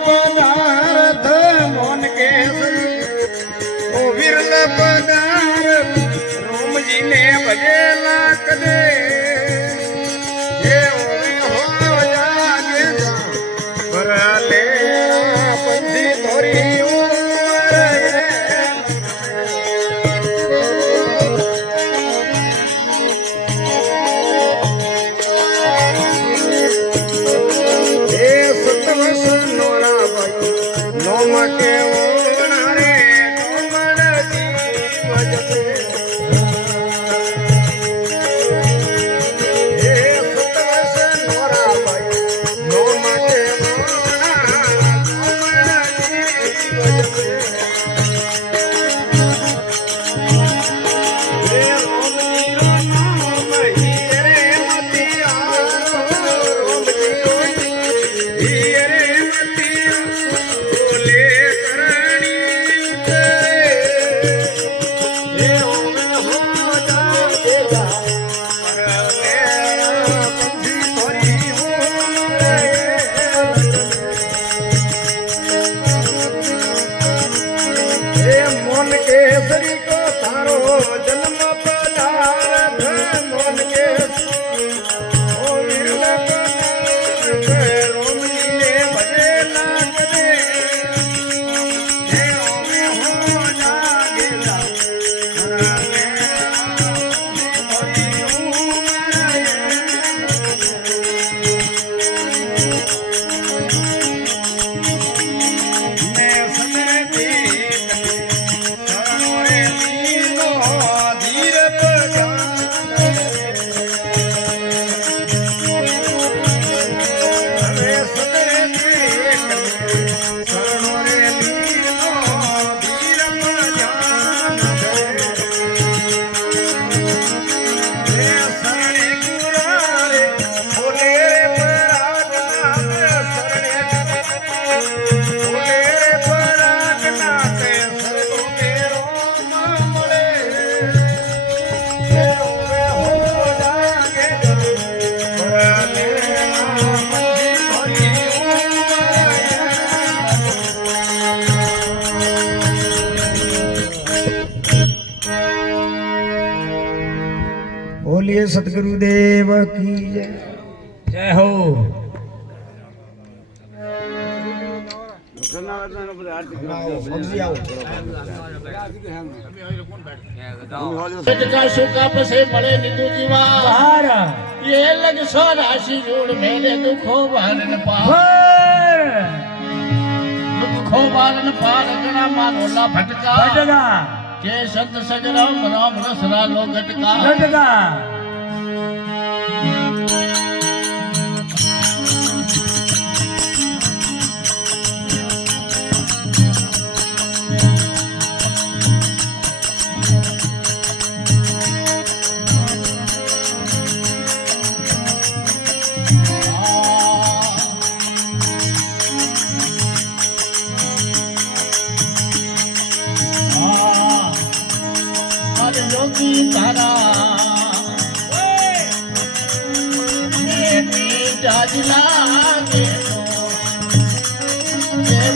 પદાર્થ મોન કેસરી ઓ વિરલ પદાર્થ રોમજીને ભજેલા કદે बोलिए सतगुरुदेव की जय जय हो મળે નિધુ જીવા ये लग सो राशि जोड़ मेरे दुखो बारन पार दुखो बारन पार गणा मानोला भटका जे संत सजराम राम रसरा लो गटका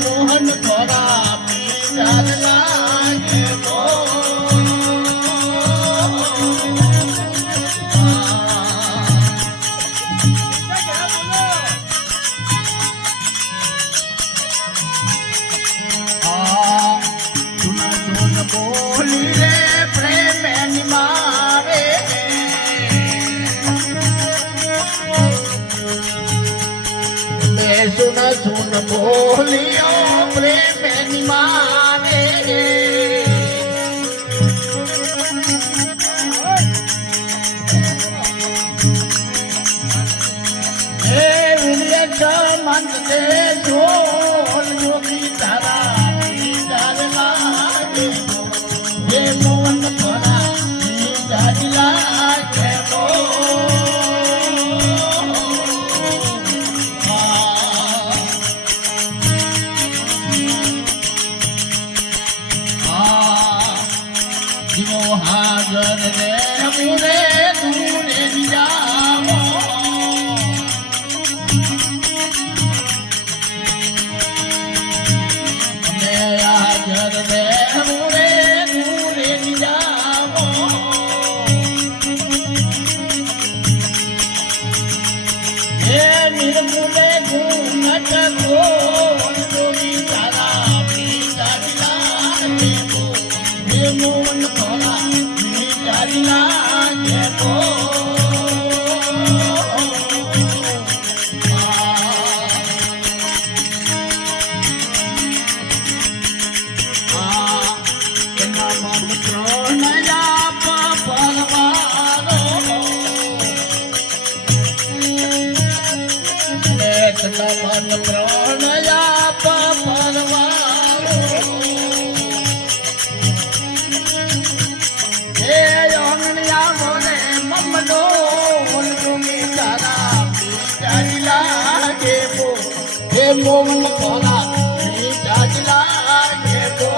मोहन थोड़ा बोली रे प्रेम मारे सुन सुन बोलियो प्रेम मारे मन से झोल जोगी तारा ये मोहन थोड़ा दादिला के हाजर रे पूरे दूरे जाओ પ્રણયા પરવારો હે અંગણિયા બોલે મમલો તુમી તારા મીઠા લાગે બો હે મોન ભોલા મીઠા લાગે બો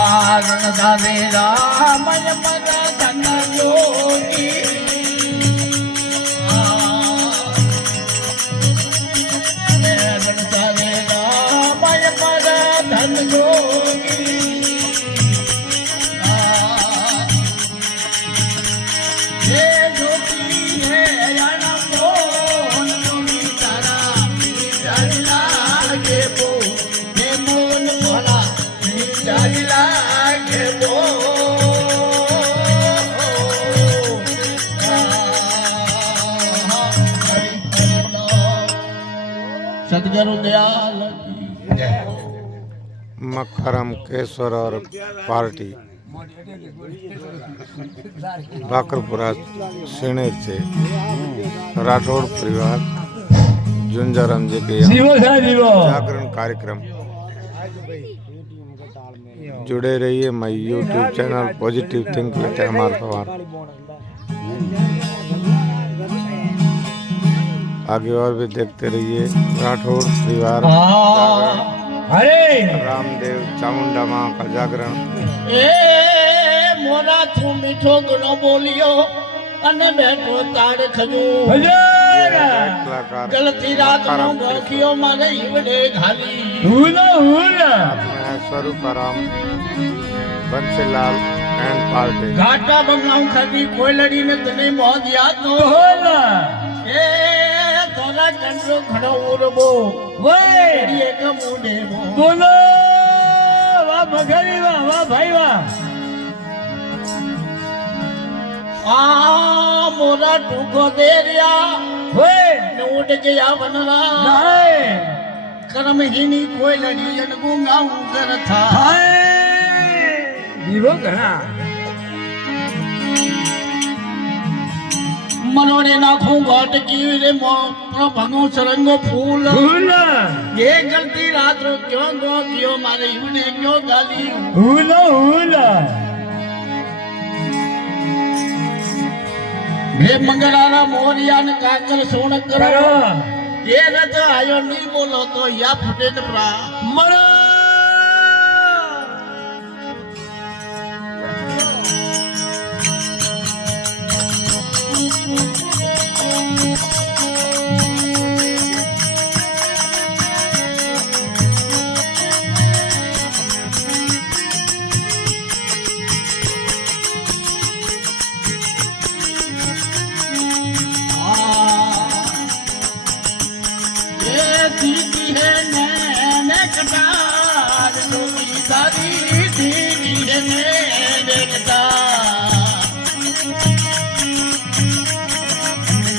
આરણ ધાવે રામય મદ ધન યોગી મેરણ ધાવે રામય મદ ધન યોગી હે જોગી હે રણ મોહન તુમી તારા મીઠા લાગે બો હે મોન ભોલા મીઠા લાગે બો सदगुरु दयाल की मक्खरम केशवर और पार्टी बाकरपुरा श्रेणी से राठौड़ परिवार जुंजाराम जी के यहाँ जागरण कार्यक्रम जुड़े रहिए मैं YouTube channel positive think with MR Pawar आगे और भी देखते रहिए राठौड़ परिवार जागरण હરે रामदेव चामुंडा माँ का जागरण ए मोरा तू मीठो घणो बोलियो अने बैठो ताड़ खजू હજર कलाकार गलती रात नो गखियो मारे ईवडे घाली હુલો હુલો अपने स्वरूपाराम बंसीलाल एंड पार्टी घाटा बंगलाऊ खादी कोई लड़ी ने तने मोह दिया तो હોલા ए तोरा कंडो घणो उरबो વય एड़िए का मुंडे मो બોલો વાહ મગરી વાહ ભાઈ વાહ आ मोरा टूको देरिया વય नूट गया बनरा નાય कर्महीनी कोई लड़ी अन गुंगाऊ कर था હાય દીવો ઘણા मनोरे नाखों घाट की रे मो भगो सरंगो फूल હુલો ये गलती रात रो क्यों गो क्यों मारे इवने क्यों गाली હુલો હુલો भे मंगलारा मोरिया ने काकर सोन करो કરો ये रत आयो नहीं बोलो तो या फुटे न प्रा મરો ये दीदी है नैने कटार नूरी दादी दीदी है नैने कटार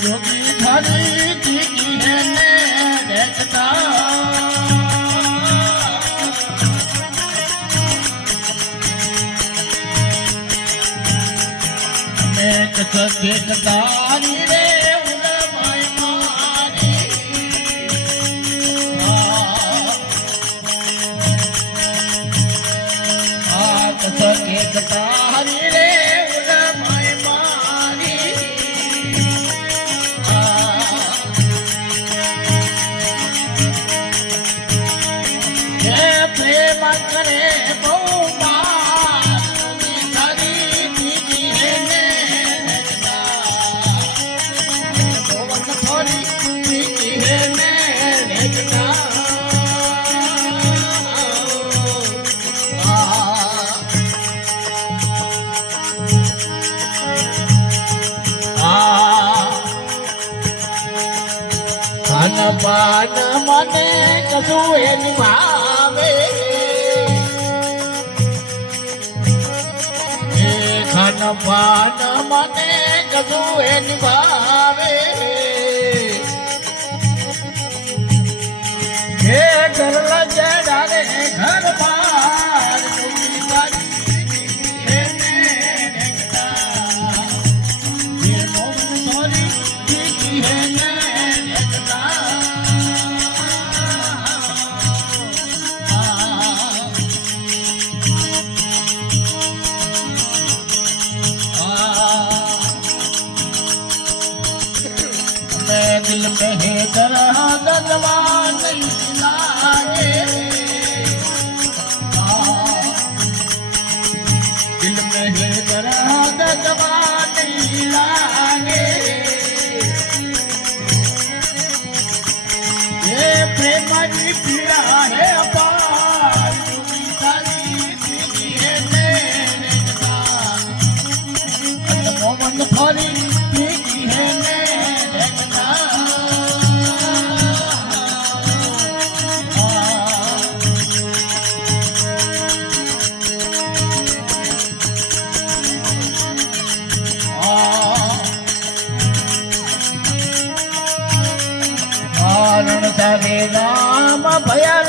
योगी धारी दीदी है नैने कटार मैं कसके कटारी रे उड़ माई मारी कसके कटारी रे उड़ माई मारी ये प्रेम करे बहु बार धारी दीदी है नैना भवन थोड़ी दीदी है नैना ખાન પાન મને કશું એની ભાવે એ ખાન પાન મને કશું એની ભાવે હે ઘર લજડા રે ઘર બાર ડુંગી બાજી એની પીડા હે અપાર ડૂબી તારી દીદી હે ને મોમન ફરી દીદી હે ને રણ તારે રામ ભયા